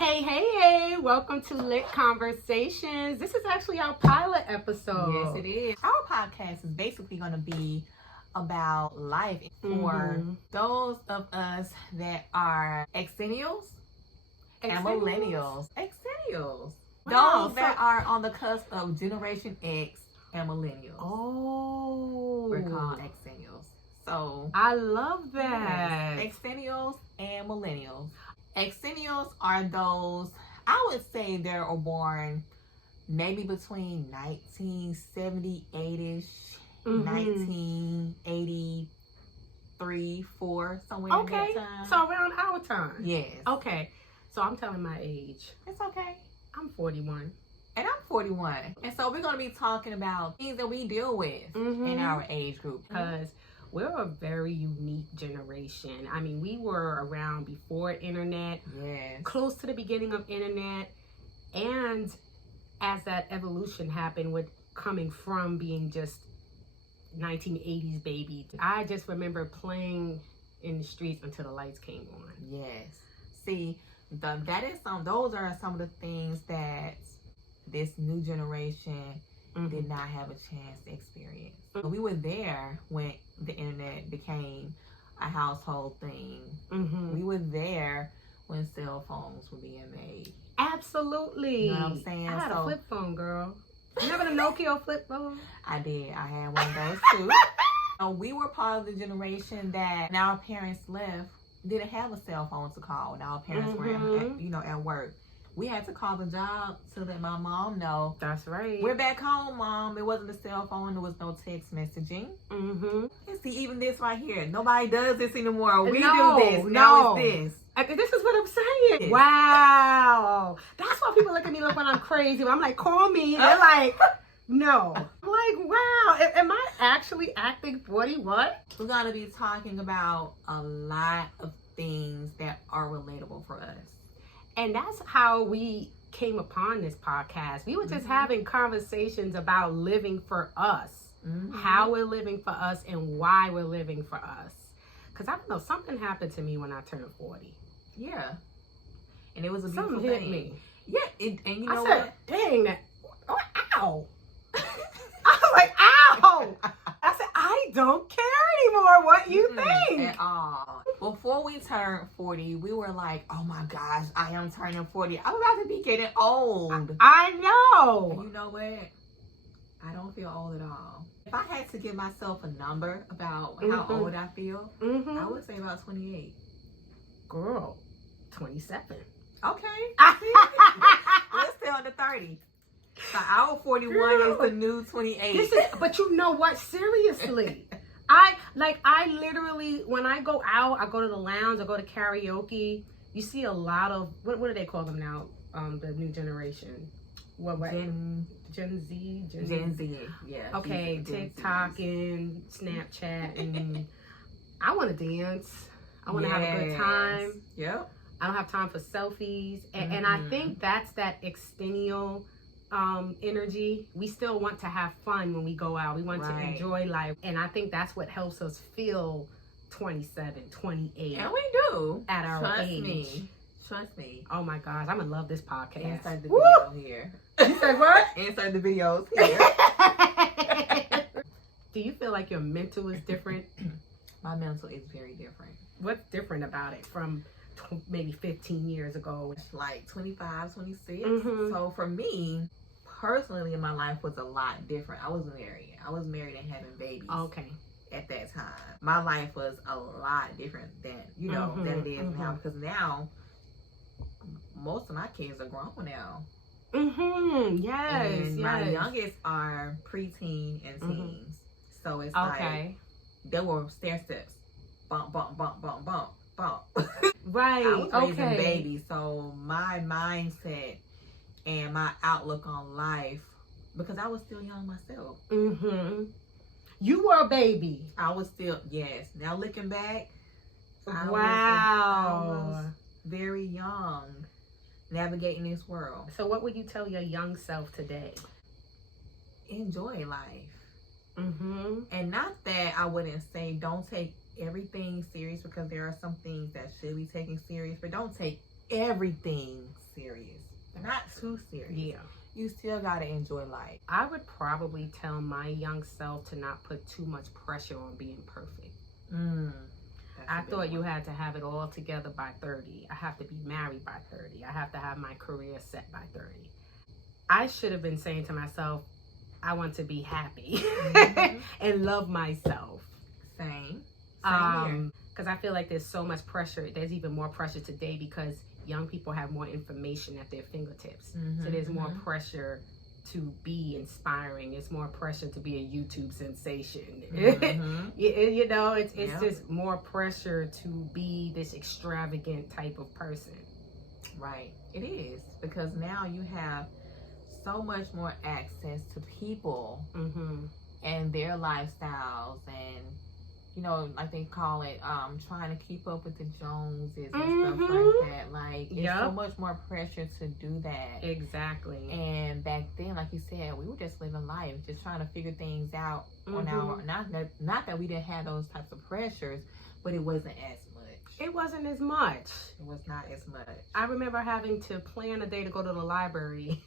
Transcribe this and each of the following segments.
Hey, welcome to Lit Conversations. This is actually our pilot episode. Yes, it is. Our podcast is basically going to be about life for those of us that are exennials and millennials. Exennials. Wow, Those that are on the cusp of Generation X and millennials. Oh. We're called exennials. So I love that. yes, exennials and millennials. Exennials are those, I would say they are born maybe between 1978-ish, 1983, 4, somewhere in that time. So around our time. Yes. Okay, so I'm telling my age. It's okay. I'm 41. And I'm 41. And so we're going to be talking about things that we deal with in our age group. Because we're a very unique generation. I mean, we were around before internet, Yes. close to the beginning of internet, and as that evolution happened with coming from being just 1980s baby, I just remember playing in the streets until the lights came on. Yes. See, those are some of the things that this new generation did not have a chance to experience. We were there when the internet became a household thing. We were there when cell phones were being made. Absolutely. You know what I'm saying? I had a flip phone, girl. Remember the Nokia flip phone? I did. I had one of those too. So we were part of the generation that when our parents left, didn't have a cell phone to call when our parents were at work. We had to call the job to let my mom know. That's right. We're back home, Mom. It wasn't a cell phone. There was no text messaging. And see, even this right here. Nobody does this anymore. We do this. Now it's this. This is what I'm saying. Wow. That's why people look at me like when I'm crazy. I'm like, call me. They're like, no. I'm like, wow. Am I actually acting 41? We're going to be talking about a lot of things that are relatable for us. And that's how we came upon this podcast. We were just having conversations about living for us, how we're living for us, and why we're living for us. Because I don't know, something happened to me when I turned 40. Yeah. And it was a beautiful Something hit thing. me. Yeah. And you know I said, what? dang, that. Oh, ow. I was like, ow. I said, I don't care anymore what you think. At all. Before we turned 40, we were like, oh my gosh, I am turning 40. I'm about to be getting old. I know. And you know what? I don't feel old at all. If I had to give myself a number about how old I feel, I would say about 28. Girl, 27. Okay. Let's stay on the 30. So our 41 is the new 28. But you know what? Seriously. I literally, when I go out, I go to the lounge, I go to karaoke. You see a lot of, what do they call them now? The new generation. What? Gen Z? Gen Z, yeah. Okay, TikTok and Snapchat. And I want to dance. I want to have a good time. Yep. I don't have time for selfies. And I think that's that extennial energy. We still want to have fun when we go out. We want to enjoy life. And I think that's what helps us feel 27, 28. And we do. At our age. Trust me. Oh my gosh, I'm gonna love this podcast. Insert the video here. You said what? Insert the videos here. Do you feel like your mental is different? My mental is very different. What's different about it from maybe 15 years ago? Like 25, 26. So for me, personally, my life was a lot different. I was married and having babies. Okay. At that time, my life was a lot different than than it is now. Because now, most of my kids are grown now. Yes. And my youngest are preteen and teens. So it's like they were stair steps, bump, bump, bump, bump, bump, bump. Right. I was raising babies, so my mindset and my outlook on life, because I was still young myself. You were a baby. I was still, yes. Now looking back, I was very young, navigating this world. So what would you tell your young self today? Enjoy life. And not that I wouldn't say don't take everything serious, because there are some things that should be taken serious, but don't take everything serious, but not too serious. Yeah. You still gotta enjoy life. I would probably tell my young self to not put too much pressure on being perfect. I thought you had to have it all together by 30. I have to be married by 30. I have to have my career set by 30. I should have been saying to myself, I want to be happy and love myself. Same here. Because I feel like there's so much pressure. There's even more pressure today because young people have more information at their fingertips. So there's more pressure to be inspiring. It's more pressure to be a YouTube sensation. You know, it's just more pressure to be this extravagant type of person. Right. It is, because now you have so much more access to people and their lifestyles, and you know, like they call it, trying to keep up with the Joneses and stuff like that. Like, it's so much more pressure to do that. Exactly. And back then, like you said, we were just living life, just trying to figure things out on our, not that we didn't have those types of pressures, but it wasn't as much. It wasn't as much. It was not as much. I remember having to plan a day to go to the library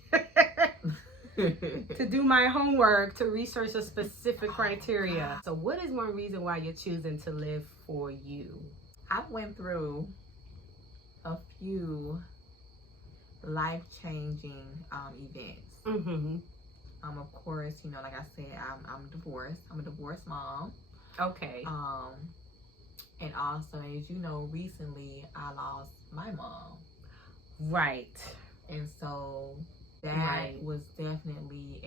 to do my homework, to research a specific criteria. So what is one reason why you're choosing to live for you? I went through a few life-changing events. Of course, you know, like I said, I'm divorced. I'm a divorced mom. Okay. And also, as you know, recently I lost my mom. Right. And so that was definitely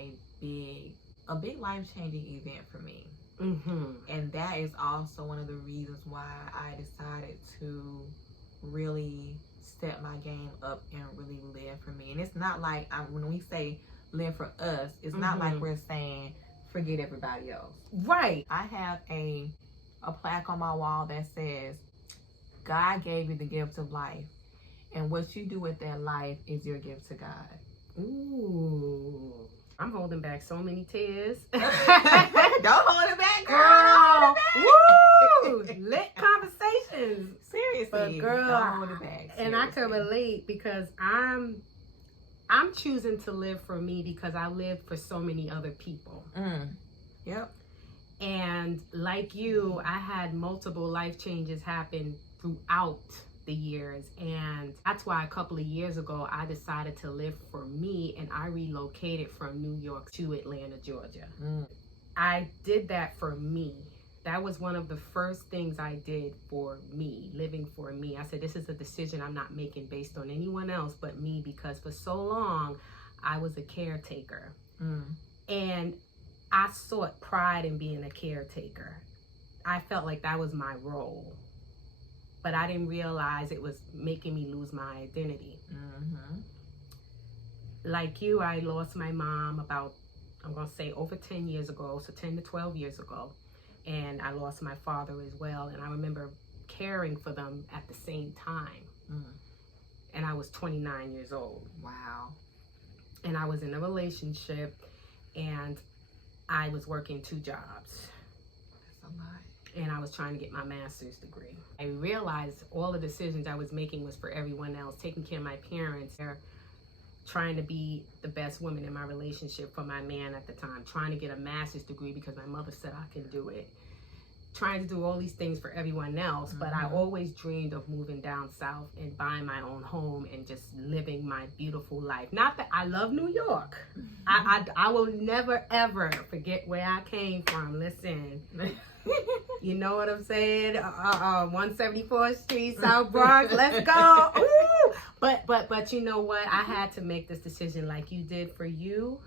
a big life-changing event for me. And that is also one of the reasons why I decided to really step my game up and really live for me. And it's not like, when we say live for us, it's not like we're saying forget everybody else. Right. I have a plaque on my wall that says, God gave you the gift of life, and what you do with that life is your gift to God. Ooh. I'm holding back so many tears. Don't hold it back, girl. Woo! Lit conversations. Seriously. But girl, don't hold it back. Seriously. And I can relate, because I'm choosing to live for me because I live for so many other people. Yep. And like you, I had multiple life changes happen throughout the years, and that's why a couple of years ago I decided to live for me, and I relocated from New York to Atlanta, Georgia. I did that for me. That was one of the first things I did for me, living for me. I said, this is a decision I'm not making based on anyone else but me, because for so long I was a caretaker. And I sought pride in being a caretaker. I felt like that was my role. But I didn't realize it was making me lose my identity. Like you, I lost my mom about, I'm going to say, over 10 years ago, so 10 to 12 years ago. And I lost my father as well. And I remember caring for them at the same time. And I was 29 years old. Wow. And I was in a relationship, and I was working 2 jobs. That's a lot. And I was trying to get my master's degree. I realized all the decisions I was making was for everyone else, taking care of my parents, trying to be the best woman in my relationship for my man at the time, trying to get a master's degree because my mother said I can do it, trying to do all these things for everyone else. But I always dreamed of moving down south and buying my own home and just living my beautiful life. Not that I love New York. I will never, ever forget where I came from. Listen. You know what I'm saying? 174th Street, South Bronx. Let's go. Ooh. But you know what? I had to make this decision like you did for you.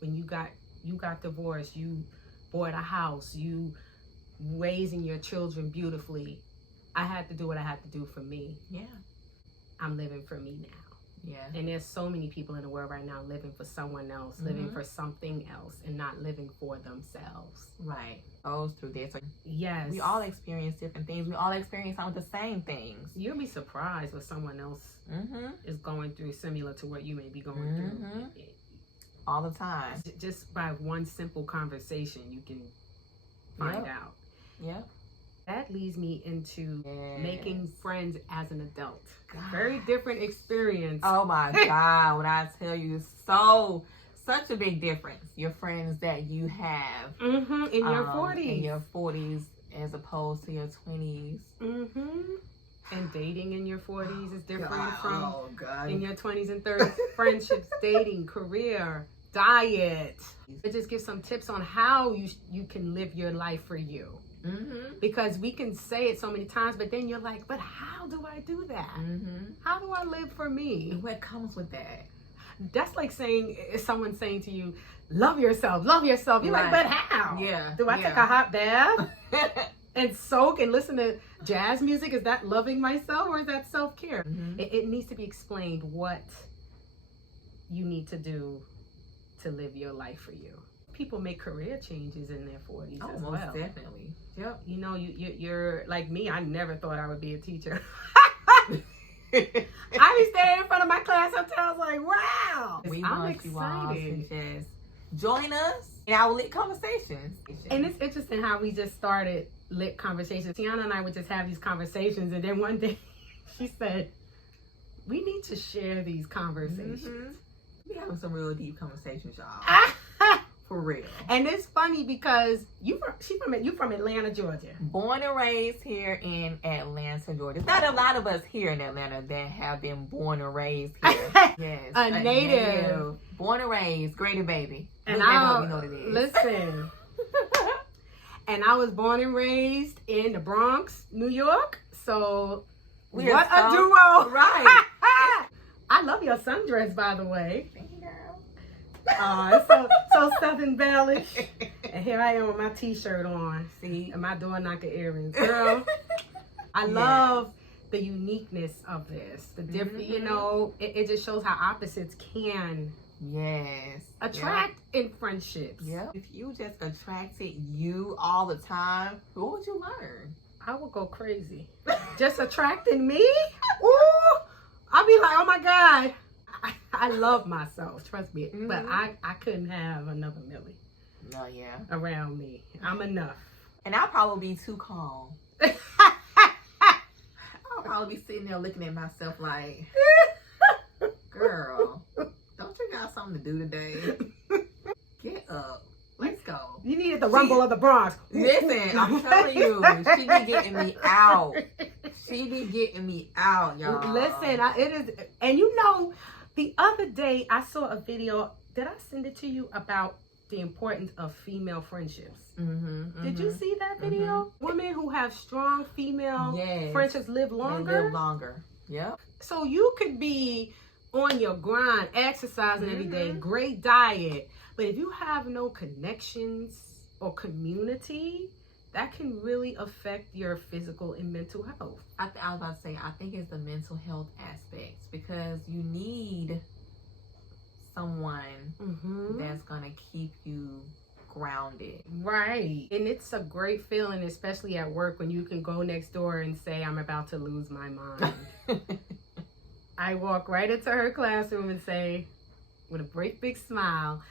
When you got divorced, you bought a house, you raising your children beautifully. I had to do what I had to do for me. Yeah. I'm living for me now. Yeah. And there's so many people in the world right now living for someone else, living for something else, and not living for themselves. Right. Goes through this. Yes. We all experience different things. We all experience some of the same things. You'll be surprised what someone else is going through, similar to what you may be going through. All the time. Just by one simple conversation, you can find out. Yep. That leads me into Yes. making friends as an adult. God. Very different experience. Oh my God, when I tell you, such a big difference. Your friends that you have In your 40s. in your 40s as opposed to your 20s. And dating in your 40s is different God. from Oh God. in your 20s and 30s. Friendships, dating, career, diet. It just gives some tips on how you can live your life for you. Because we can say it so many times, but then you're like, but how do I do that? How do I live for me? And what comes with that? That's like saying, if someone's saying to you, love yourself, love yourself. You're like, but how? Yeah. Do I take a hot bath and soak and listen to jazz music? Is that loving myself or is that self-care? It needs to be explained what you need to do to live your life for you. People make career changes in their 40s as well. Most definitely. Yep. You know, you're like me. I never thought I would be a teacher. I be standing in front of my class sometimes like, wow. We I'm want you all to excited. just join us in our lit conversations. And it's interesting how we just started lit conversations. Tiana and I would just have these conversations, and then one day she said, we need to share these conversations. We having some real deep conversations, y'all. For real. And it's funny because you from Atlanta, Georgia. Born and raised here in Atlanta, Georgia. Not a lot of us here in Atlanta that have been born and raised here. Yes. A native. Born and raised, greater baby. And we know what it is. Listen. And I was born and raised in the Bronx, New York. So what a duo. Right. I love your sundress, by the way. Thank you, girl. It's so Southern Bellish. And here I am with my t-shirt on. See? And my door knocker earrings. Girl, I love the uniqueness of this. The different, you know, it just shows how opposites can attract in friendships. Yeah. If you just attracted you all the time, what would you learn? I would go crazy. Just attracting me? Ooh! I'll be like, oh my God. I love myself, trust me. But I couldn't have another Millie around me. I'm enough. And I'll probably be too calm. I'll probably be sitting there looking at myself like, girl, don't you got something to do today? Get up. Let's go. You needed the rumble of the Bronx. Listen, I'm telling you, she be getting me out. She be getting me out, y'all. Listen, it is, and you know, the other day I saw a video. Did I send it to you about the importance of female friendships? Did you see that video? Women who have strong female friendships live longer. They live longer. Yep. So you could be on your grind, exercising every day, great diet, but if you have no connections or community, that can really affect your physical and mental health. I was about to say, I think it's the mental health aspects, because you need someone that's going to keep you grounded. Right. And it's a great feeling, especially at work, when you can go next door and say, I'm about to lose my mind. I walk right into her classroom and say, with a great big smile,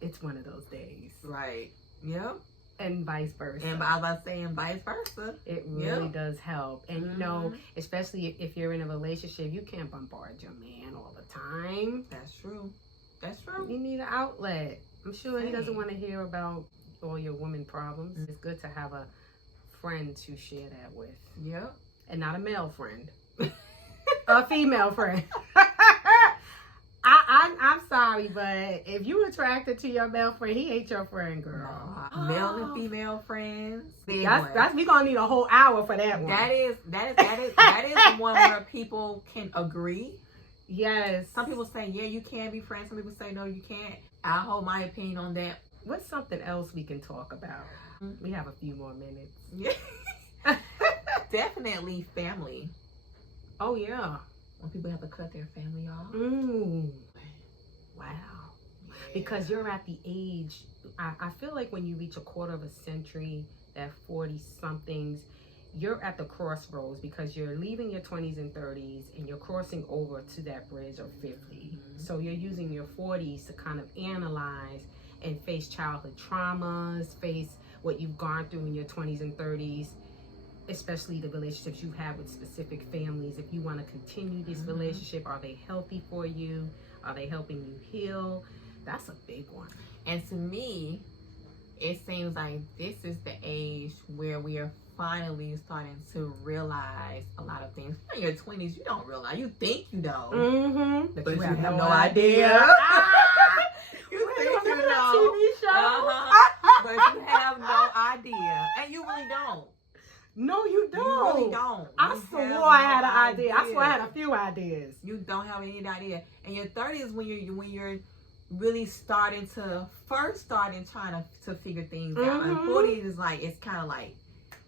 it's one of those days. Right. Yep. And vice versa. And I was about to say, and vice versa. It really does help. And you know, especially if you're in a relationship, you can't bombard your man all the time. That's true. That's true. You need an outlet. I'm sure he doesn't want to hear about all your woman problems. It's good to have a friend to share that with. Yep. And not a male friend. A female friend. I'm sorry, but if you attracted to your male friend, he ain't your friend, girl. No. Male and female friends. That's we gonna need a whole hour for that one. That is the one where people can agree. Yes. Some people say, yeah, you can be friends. Some people say, no, you can't. I hold my opinion on that. What's something else we can talk about? We have a few more minutes. Yeah. Definitely family. Oh yeah. When people have to cut their family off. Wow. Yeah. Because you're at the age, I feel like when you reach a quarter of a century, that 40 somethings, you're at the crossroads, because you're leaving your 20s and 30s and you're crossing over to that bridge of 50. So you're using your 40s to kind of analyze and face childhood traumas, face what you've gone through in your 20s and 30s, especially the relationships you've had with specific families. If you want to continue this relationship, are they healthy for you? Are they helping you heal? That's a big one. And to me, it seems like this is the age where we are finally starting to realize a lot of things. In your 20s, you don't realize. You think you know, but you have no idea. You think you know. TV show. But you have no idea, and you really don't. No, you don't. You really don't. I You swore have I had no an idea. I idea. swore I had a few ideas. You don't have any idea. And your 30s when you're really trying to figure things out. And 40s is like it's kind of like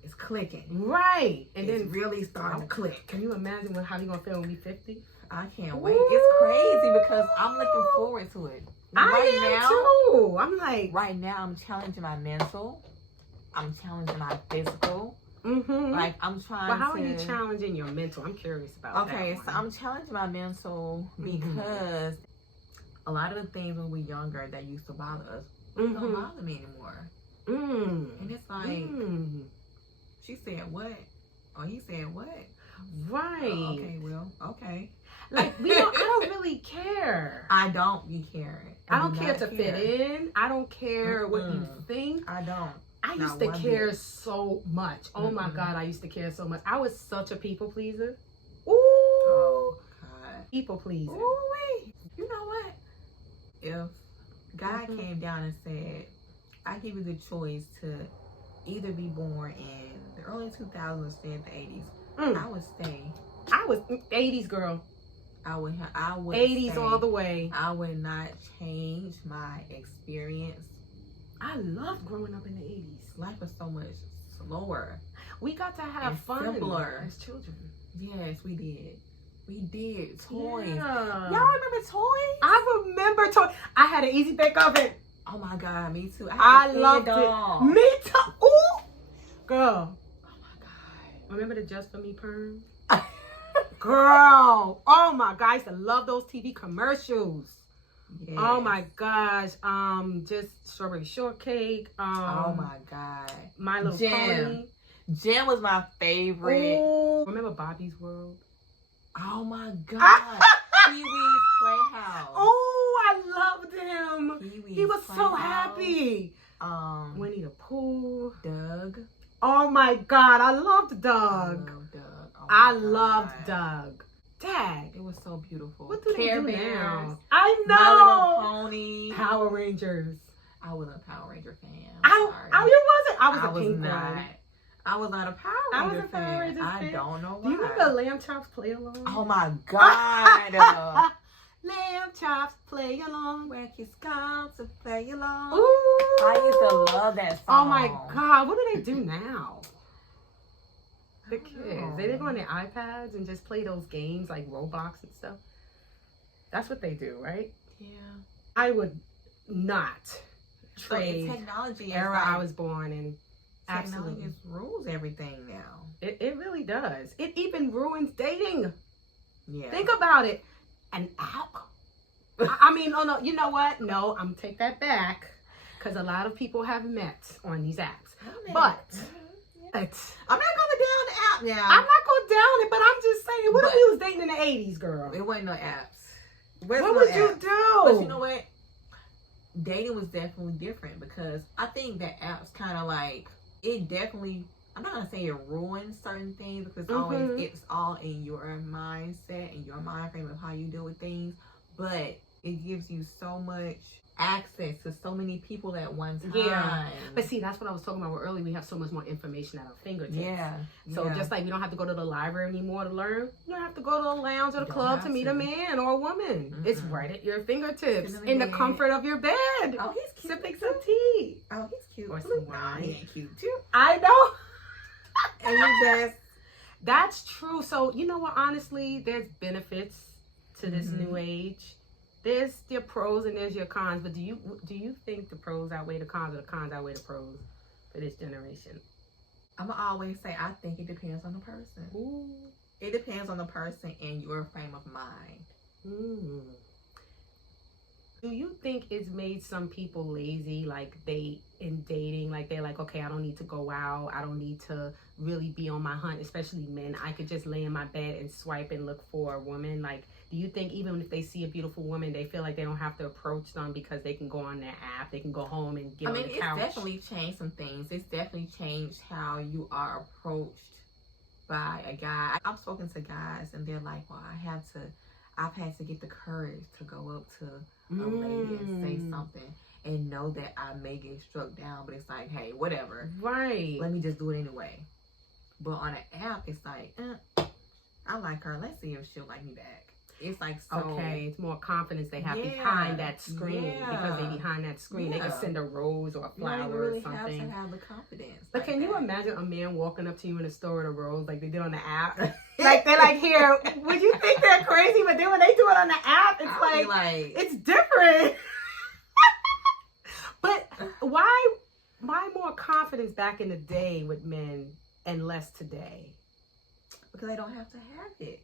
it's clicking. Right. And It's then really starting to click. Can you imagine how you gonna feel when we 50? I can't wait. It's crazy because I'm looking forward to it. I am too. I'm like right now I'm challenging my mental. I'm challenging my physical. Like I'm trying Well, how to... are you challenging your mental? I'm curious about that. Okay, so I'm challenging my mental because a lot of the things when we were younger that used to bother us don't bother me anymore. And it's like, she said what? Or he said what? Right. Oh, okay, well, okay. Like I don't really care. I don't be caring. I don't care to fit in. I don't care what you think. I don't. I used to care so much. Oh my God, I used to care so much. I was such a people pleaser. Ooh. Oh God. People pleaser. Ooh, wait. You know what? If God came down and said, I give you the choice to either be born in the early 2000s or stay in the 80s, I would stay. I was 80s girl. I would 80s stay. all the way. I would not change my experience. I loved growing up in the 80s. Life was so much slower. We got to have and fun simpler as children. Yes, we did. We did. Toys. Yeah. Y'all remember toys? I remember toys. I had an Easy Bake Oven. Oh my God, me too. I loved it. Doll. Me too. Ooh. Girl. Oh my God. Remember the Just For Me perm? Girl. Oh my God. I used to love those TV commercials. Yes. Oh my gosh. Just Strawberry Shortcake. Oh my God. My Little Jam. Pony. Jam was my favorite. Ooh. Remember Bobby's World? Oh my God. Pee-wee's Playhouse. Oh, I loved him. Pee-wee's He was so Playhouse. happy. Winnie the Pooh. Doug. Oh my God, I loved I Doug. love Doug. Oh I my loved God. Doug. Dad, It was so beautiful. what do Care they do Bears. now? I My Little know. Pony. Power Rangers. I wasn't a Power Ranger fan. You wasn't. I was a pink not. one. I was not a Power I Ranger was a Power fan. Rangers I fan. don't know why. Do you remember Lamb Chops Play Along? Oh my God. Lamb Chops Play Along. Where kids come to play along. Ooh. I used to love that song. Oh my God, what do they do now? The kids, know. they go on their iPads and just play those games like Roblox and stuff. That's what they do, right? Yeah. I would not So trade technology the is era like, I was born in. technology Absolutely. just rules everything now. It really does. It even ruins dating. Yeah. Think about it. An app? I mean, oh no, you know what? No, I'm take that back. Because a lot of people have met on these apps. But it's, I'm not going down the app now. I'm not going down it, but I'm just saying, what if we was dating in the 80s, girl? It wasn't no apps. What would you do? But you know what? Dating was definitely different because I think that apps kind of like, it definitely, I'm not going to say it ruins certain things because it's all in your mindset and your mind frame of how you deal with things. But it gives you so much access to so many people at one time. Yeah. But see, that's what I was talking about earlier. We have so much more information at our fingertips. Yeah. So yeah. just like we don't have to go to the library anymore to learn, you don't have to go to the lounge or the club to meet a man or a woman. It's right at your fingertips in the comfort of your bed. Oh, he's cute. Sipping some tea. Oh, he's cute. Or some Nah, wine. he ain't cute too. I know. And you just... That's true. So, you know what? Honestly, there's benefits to this new age. There's your pros and there's your cons. But do you think the pros outweigh the cons or the cons outweigh the pros for this generation? I'm going to always say, I think it depends on the person. Ooh. It depends on the person and your frame of mind. Do you think it's made some people lazy, like they in dating, like they're like, okay, I don't need to go out, I don't need to really be on my hunt, especially men. I could just lay in my bed and swipe and look for a woman. Like, do you think even if they see a beautiful woman, they feel like they don't have to approach them because they can go on their app, they can go home and get on the couch? It's definitely changed some things. It's definitely changed how you are approached by a guy. I've spoken to guys and they're like, well, I've had to get the courage to go up to a lady and say something and know that I may get struck down, but it's like, hey, whatever. Right. Let me just do it anyway. But on an app, it's like, I like her. Let's see if she'll like me back. It's like so. Okay, it's more confidence they have behind that screen because they behind that screen they can send a rose or a flower really or something. Have to have the confidence. But can you imagine a man walking up to you in a store with a rose like they did on the app? Like they're like, here, would you think they're crazy? But then when they do it on the app, it's like it's different. But why more confidence back in the day with men and less today? Because they don't have to have it.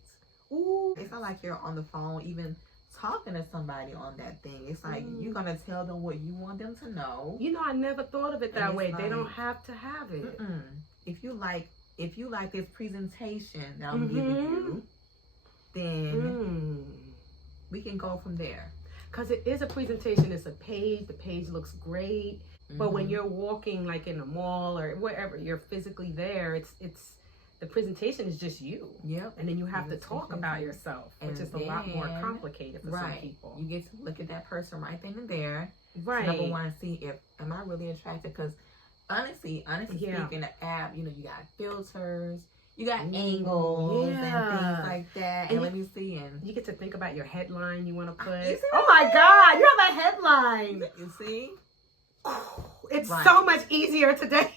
Ooh. It's not like you're on the phone even talking to somebody on that thing. It's like you're gonna tell them what you want them to know. You know, I never thought of it that way. Like, they don't have to have it. If you like this presentation that I'm giving you, then we can go from there. Because it is a presentation. It's a page. The page looks great. But when you're walking like in a mall or wherever you're physically there, it's the presentation is just you. Yep. And then you have to talk about yourself, which is a lot more complicated for some people. You get to look at that person right then and there. Right. So number one, see if am I really attracted? Because honestly speaking, the app, you got filters, you got angles and things like that. And let me see. And you get to think about your headline you want to put. Oh my God, you have a headline. You see? It's so much easier today.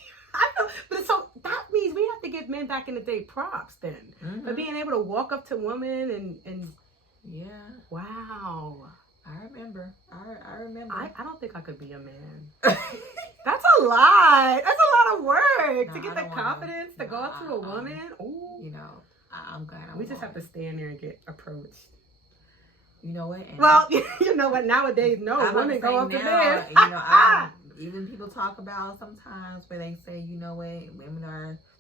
But so that means we have to give men back in the day props then for being able to walk up to women and wow. I remember. I don't think I could be a man. That's a lot. That's a lot of work to get the confidence to go up to a woman. Ooh. I'm glad we just have to stand there and get approached. You know what? Well, you know what? Nowadays, women go up to men. Even people talk about sometimes where they say, you know what,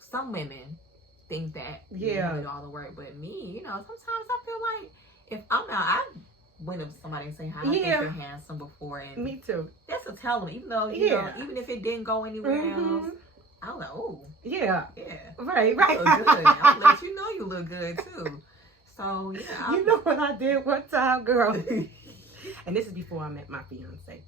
some women think that women do all the work, but me, sometimes I feel like if I'm out, I went up to somebody and say hi, I think they're handsome before, and me too. That's to tell them, even though even if it didn't go anywhere else, I was like, oh yeah, right. You look good. I'll let you know you look good too. So yeah, you know what I did one time, girl, and this is before I met my fiance.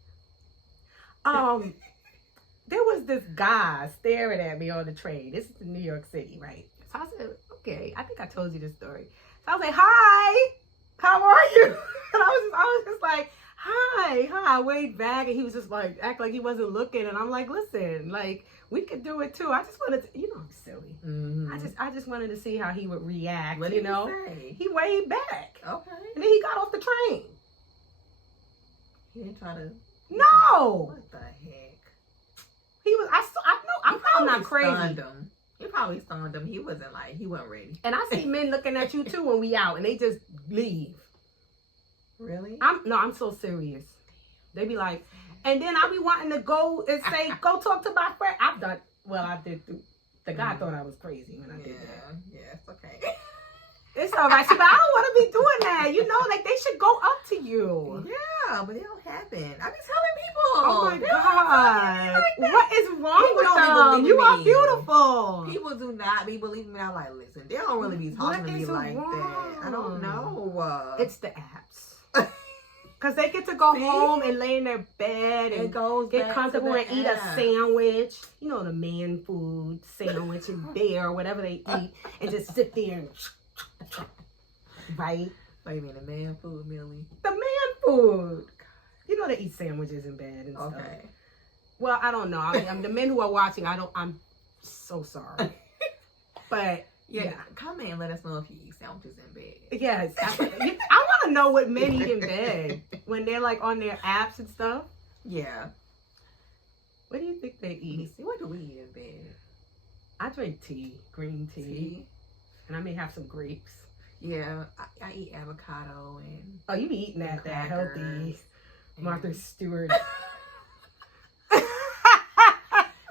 There was this guy staring at me on the train. This is in New York City, right? So I said, okay, I think I told you this story. So I was like, hi, how are you? And I was just like, hi. I waved back and he was just like, act like he wasn't looking. And I'm like, listen, like, we could do it too. I just wanted to, I'm silly. I just wanted to see how he would react, what did he say? He waved back. Okay. And then he got off the train. He didn't try to... No. What the heck? He was. I'm probably not crazy. You probably stunned him. He wasn't ready. And I see men looking at you too when we out, and they just leave. Really? I'm so serious. They be like, and then I be wanting to go and say, go talk to my friend. I did. The guy thought I was crazy when I did that. Yeah, it's okay. It's all right, but I don't want to be doing that. Like they should go up to you. Yeah, but it don't happen. I be telling people. Oh my God. What is wrong with them? You are beautiful. People do not be believing me. I'm like, listen, they don't really be talking to me like that. I don't know. It's the apps. Because they get to go home and lay in their bed and get comfortable and eat a sandwich. The man food sandwich and beer or whatever they eat. And just sit there and... Right? Wait a minute, man food, Millie. The man food. They eat sandwiches in bed and stuff. Okay. Well, I don't know. I'm the men who are watching, I'm so sorry. But yeah, comment and let us know if you eat sandwiches in bed. Yes. I want to know what men eat in bed when they're like on their apps and stuff. Yeah. What do you think they eat? See, what do we eat in bed? I drink tea, green tea. And I may have some grapes. Yeah, I eat avocado and... Oh, you be eating that healthy. Martha Stewart.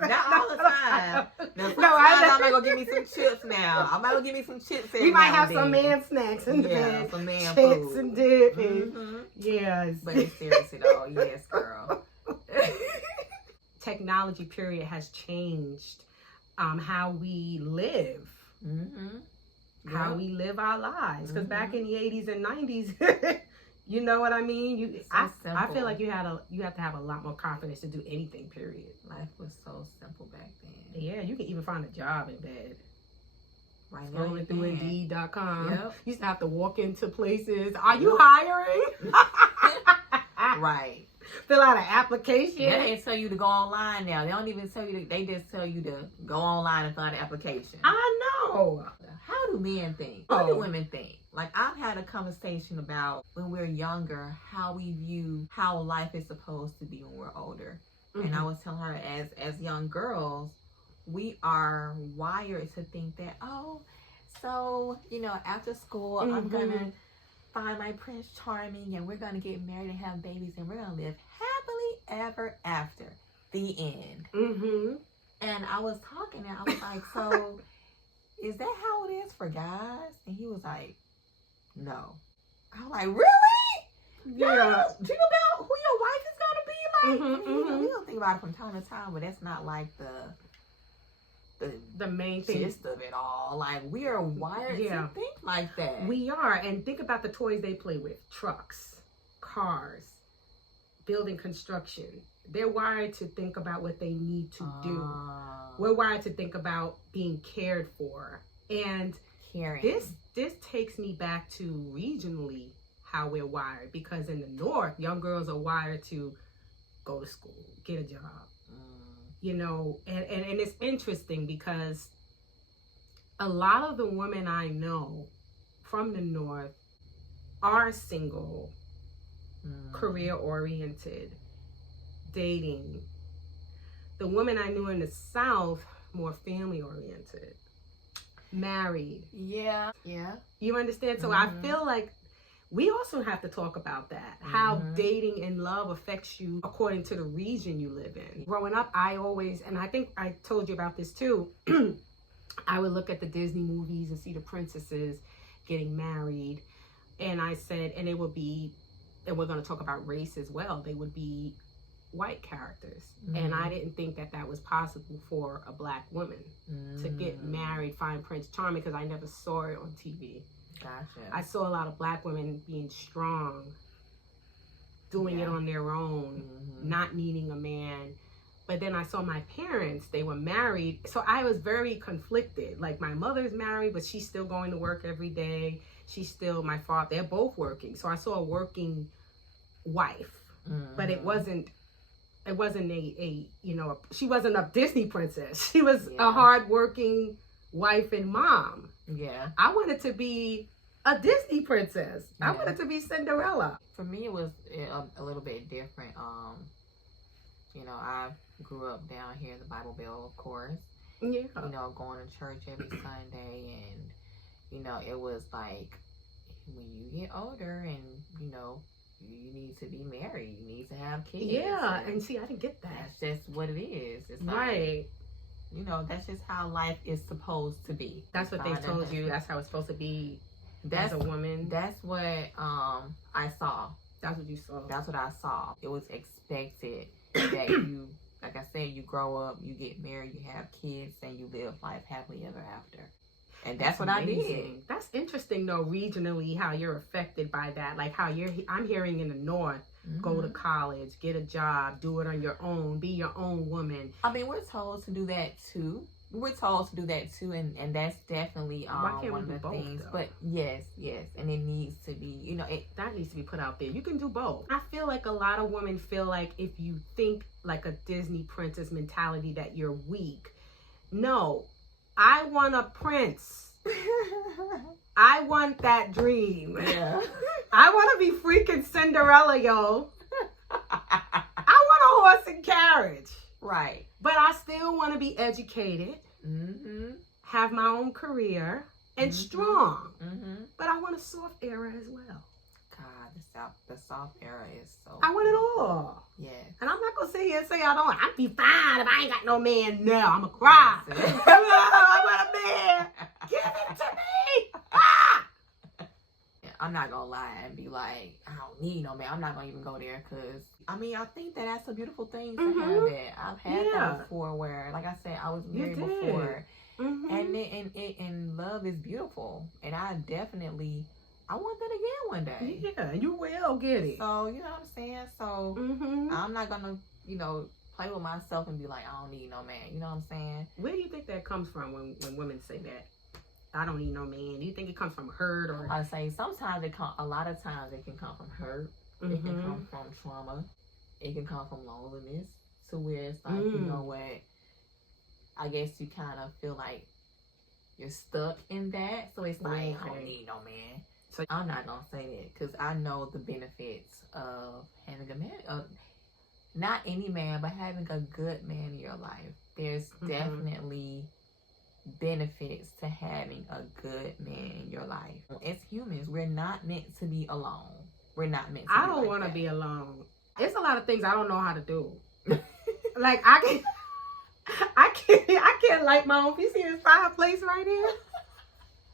Not all the time. Now, No, I I'm not gonna give me some chips now. I'm not gonna give me some chips. We might have some man snacks in the bed. Some man chips food. and dip. Mm-hmm. Yes. But it's seriously though, yes, girl. Technology period has changed how we live. Mm-hmm. How we live our lives. Because back in the 80s and 90s, you know what I mean? I feel like you have to have a lot more confidence to do anything, period. Life was so simple back then. Yeah, you can even find a job in bed. Right now, Scrolling through Indeed.com. Yep. You used to have to walk into places. Are you hiring? Right. Fill out an application. Yeah, they tell you to go online now. They don't even tell you they just tell you to go online and fill out an application. I know. How do men think? What do women think? Like, I've had a conversation about when we're younger, how we view how life is supposed to be when we're older. Mm-hmm. And I was telling her, as young girls, we are wired to think that, oh, so, after school, I'm going to find my Prince Charming and we're going to get married and have babies and we're going to live happily ever after. The end. Mm-hmm. And I was talking and I was like, so is that how it is for guys? And he was like, no. I was like, really? Yeah. No, do you know about who your wife is going to be like? We don't think about it from time to time, but that's not like the main thing. Gist of it all. Like, we are wired to think like that. We are. And think about the toys they play with. Trucks, cars, building construction. They're wired to think about what they need to do. We're wired to think about being cared for. And this takes me back to regionally how we're wired. Because in the North, young girls are wired to go to school, get a job. And it's interesting because a lot of the women I know from the North are single, career-oriented, dating. The women I knew in the South, more family-oriented, married. Yeah. You understand? So I feel like we also have to talk about that, how dating and love affects you according to the region you live in. Growing up, I think I told you about this too, I would look at the Disney movies and see the princesses getting married. And I said, and we're going to talk about race as well, they would be white characters. And I didn't think that was possible for a black woman to get married, find Prince Charming, because I never saw it on TV. Gotcha. I saw a lot of black women being strong, doing it on their own, not needing a man. But then I saw my parents, they were married. So I was very conflicted. Like, my mother's married, but she's still going to work every day. My father, they're both working. So I saw a working wife, but it wasn't she wasn't a Disney princess. She was a hardworking wife and mom. Yeah. I wanted to be a Disney princess. I wanted to be Cinderella. For me, it was a little bit different. I grew up down here in the Bible Belt, of course. Yeah. Going to church every Sunday, and it was like, when you get older and you need to be married, you need to have kids. Yeah, and see, I didn't get that. That's just what it is. It's right. Like, that's just how life is supposed to be. That's what they told you. That's how it's supposed to be as a woman. That's what I saw. That's what you saw. That's what I saw. It was expected that you, like I said, you grow up, you get married, you have kids, and you live life happily ever after. And that's what amazing. I did. That's interesting, though, regionally, how you're affected by that. Like how I'm hearing in the North, go to college, get a job, do it on your own, be your own woman. I mean, we're told to do that too. And that's definitely one of the things. Though? But yes, and it needs to be, that needs to be put out there. You can do both. I feel like a lot of women feel like if you think like a Disney princess mentality that you're weak. No, I want a prince. I want that dream. Yeah. I want to be freaking Cinderella, yo. I want a horse and carriage. Right. But I still want to be educated, have my own career, and strong. But I want a soft era as well. God, the soft era is so. I want it all. Yeah. And I'm not gonna sit here and say I don't. I'd be fine if I ain't got no man. No, I'ma cry. I want a man. Give it to me. Ah! I'm not gonna lie and be like, I don't need no man. I'm not gonna even go there because I mean I think that that's a beautiful thing to have that. I've had that before where, like I said, I was married before, and love is beautiful, and I want that again one day. Yeah, you will get it. So you know what I'm saying. So I'm not gonna play with myself and be like, I don't need no man. You know what I'm saying? Where do you think that comes from when women say that? I don't need no man. Do you think it comes from hurt or? I say sometimes a lot of times it can come from hurt. It can come from trauma. It can come from loneliness to where it's like, you know what? I guess you kind of feel like you're stuck in that. So it's like, I don't need no man. So I'm not going to say that because I know the benefits of having a man. Not any man, but having a good man in your life. There's definitely benefits to having a good man in your life. As humans, we're not meant to be alone. We're not meant to I don't want to be alone. It's a lot of things I don't know how to do. Like I can't light my own. You see this fireplace right here?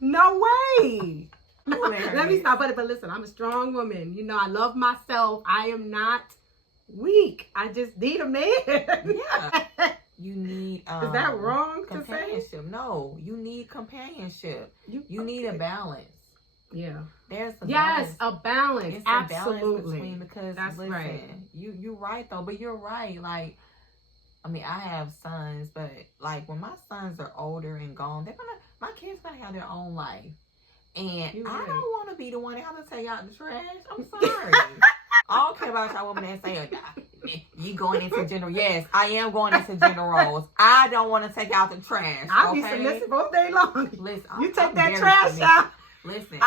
No way. Let me stop. But listen, I'm a strong woman. You know, I love myself. I am not weak. I just need a man. Yeah. You need is that wrong to say? Companionship. No, you need companionship. You need a balance. Yeah. There's a balance. A balance. It's absolutely. A balance between, because that's listen, right. You're right though, but you're right. Like, I mean, I have sons, but like when my sons are older and gone, my kids gonna have their own life. And I don't want to be the one that have to take out the trash. I'm sorry. I don't care about y'all women that say, you going into general. Yes, I am going into general roles. I don't want to take out the trash. I'll be submissive all day long. Listen, you take that trash out. Listen,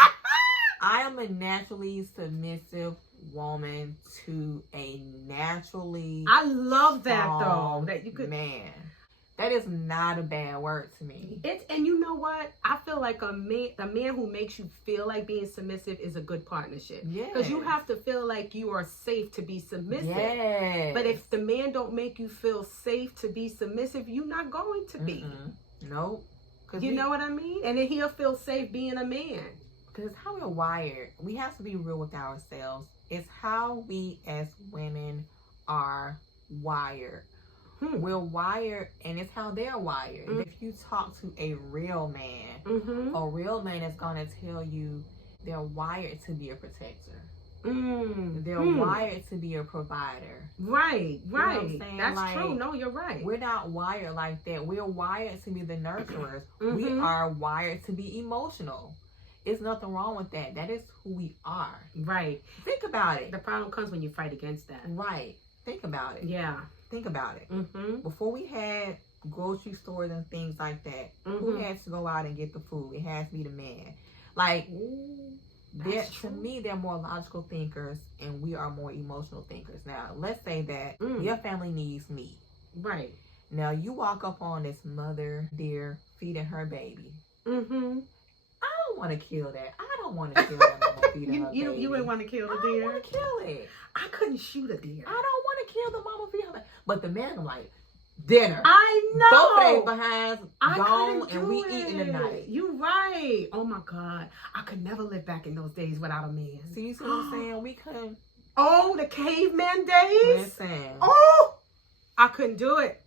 I am a naturally submissive woman to a naturally I love that though. That you could man. That is not a bad word to me. And you know what? I feel like the man who makes you feel like being submissive is a good partnership. Yeah. Because you have to feel like you are safe to be submissive. Yes. But if the man don't make you feel safe to be submissive, you're not going to be. Nope. You know what I mean? And then he'll feel safe being a man. Because how we're wired, we have to be real with ourselves. It's how we as women are wired. We're wired, and it's how they're wired. If you talk to a real man, a real man is going to tell you they're wired to be a protector. They're wired to be a provider. Right. You know what I'm saying? That's like, true. No, you're right. We're not wired like that. We're wired to be the nurturers. We are wired to be emotional. There's nothing wrong with that. That is who we are. Right. Think about it. The problem comes when you fight against that. Right. Think about it. Yeah. Think about it. Before we had grocery stores and things like that, who had to go out and get the food? It has to be the man. Like, to me, they're more logical thinkers, and we are more emotional thinkers. Now, let's say that your family needs meat. Right. Now, you walk up on this mother deer feeding her baby. I don't want to kill that. I don't want to kill that mama feeding her baby. You wouldn't want to kill the deer? I don't want to kill it. I couldn't shoot a deer. I don't want to kill the mama feeding her baby. But the man, I'm like, dinner. I know. Both days behind gone, and we eating tonight. You right. Oh my God. I could never live back in those days without a man. See, you see what I'm saying? We couldn't. Oh, the caveman days? Listen. Oh, I couldn't do it.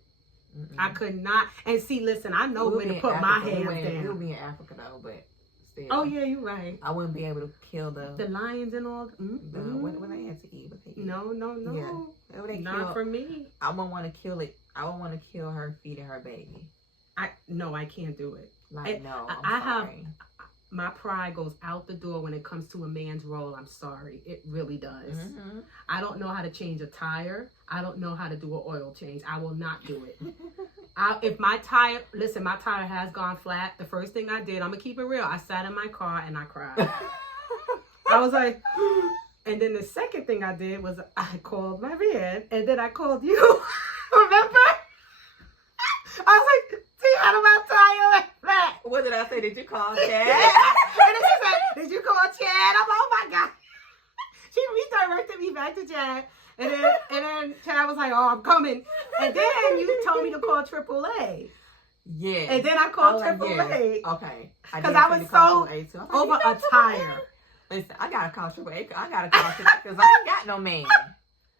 I could not. And see, listen, I know where to put my hands down. We'll be in Africa though, but still. Oh yeah, you're right. I wouldn't be able to kill the lions and all. What they had to eat. No. Yeah. Not for me. I wouldn't want to kill it. I would want to kill her feeding her baby. I can't do it. Like, no, I'm sorry. My pride goes out the door when it comes to a man's role. I'm sorry. It really does. I don't know how to change a tire. I don't know how to do an oil change. I will not do it. If my tire has gone flat. The first thing I did, I'm going to keep it real. I sat in my car and I cried. I was like, and then the second thing I did was I called my man and then I called you. Remember? I was like, see how my tire went flat. What did I say? Did you call Chad? And then she said, did you call Chad? I'm, oh my God. She redirected me back to Chad. And then Chad was like, "Oh, I'm coming." And then you told me to call AAA. Yeah. And then I called like, AAA. yeah. Okay. Because I was so over a tire. Listen, I gotta call AAA. I gotta call AAA because I ain't got no man.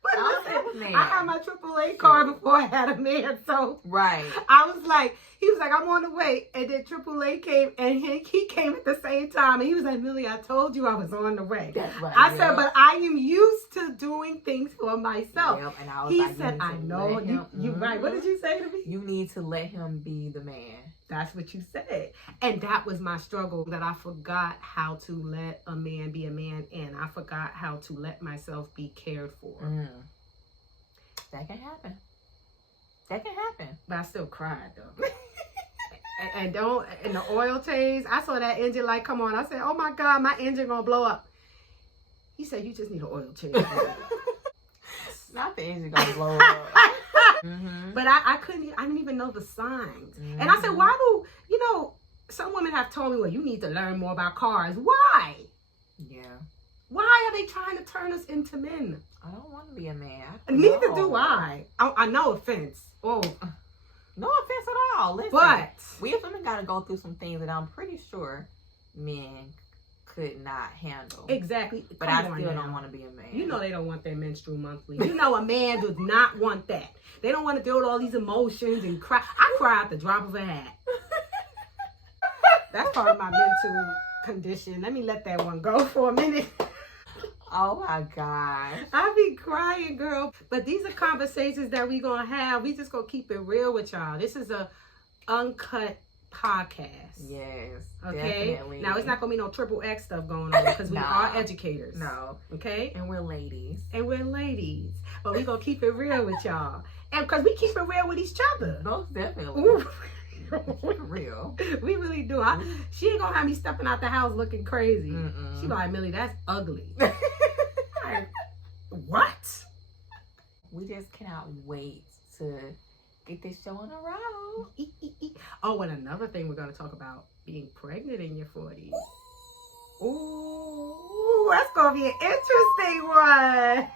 But I listen, have a man. I had my AAA card before I had a man, so Right. I was like, he was like, "I'm on the way," and then AAA came, and he came at the same time, and he was like, "Millie, I told you I was on the way." That's right. I said, "But I am used to doing things for myself." Yep, and I was He like, said, "I know you right." What did you say to me? You need to let him be the man. That's what you said. And that was my struggle, that I forgot how to let a man be a man, and I forgot how to let myself be cared for. That can happen. That can happen. But I still cried, though. and the oil change, I saw that engine light come on. I said, "Oh my God, my engine gonna blow up." He said, "You just need an oil change." Not the engine gonna blow up. But I didn't even know the signs. And I said, "Why do, some women have told me, well, you need to learn more about cars." Why? Yeah. Why are they trying to turn us into men? I don't want to be a man. Neither do I. I no offense. Oh, no offense at all. Listen, but we as women got to go through some things that I'm pretty sure men could not handle. Exactly. But I still don't want to be a man. You know they don't want their menstrual monthly. You know a man does not want that. They don't want to deal with all these emotions and cry. I cry at the drop of a hat. That's part of my mental condition. Let me let that one go for a minute. Oh my gosh. I be crying, girl. But these are conversations that we gonna have. We just gonna keep it real with y'all. This is a uncut podcast. Yes. Okay. Definitely. Now it's not gonna be no XXX stuff going on because we are educators. No. Okay. And we're ladies. But we gonna keep it real with y'all. And because we keep it real with each other. Most definitely. Ooh. For real. We really do. She ain't gonna have me stepping out the house looking crazy. She be like, "Millie, that's ugly." Like, what? We just cannot wait to get this show on the road. Oh, and another thing we're gonna talk about, being pregnant in your 40s. Ooh, that's gonna be an interesting one.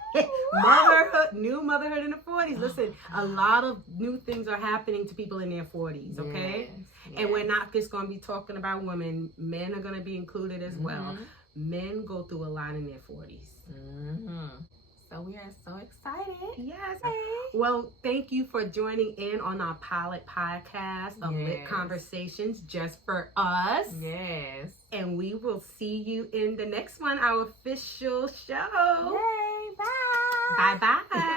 New motherhood in the 40s. Listen, a lot of new things are happening to people in their 40s, okay? Yes. And we're not just gonna be talking about women. Men are gonna be included as well. Men go through a lot in their 40s. So we are so excited. Yes. Well, thank you for joining in on our pilot podcast of Lit Conversations Just for Us. Yes. And we will see you in the next one, our official show. Yay, bye. Bye-bye.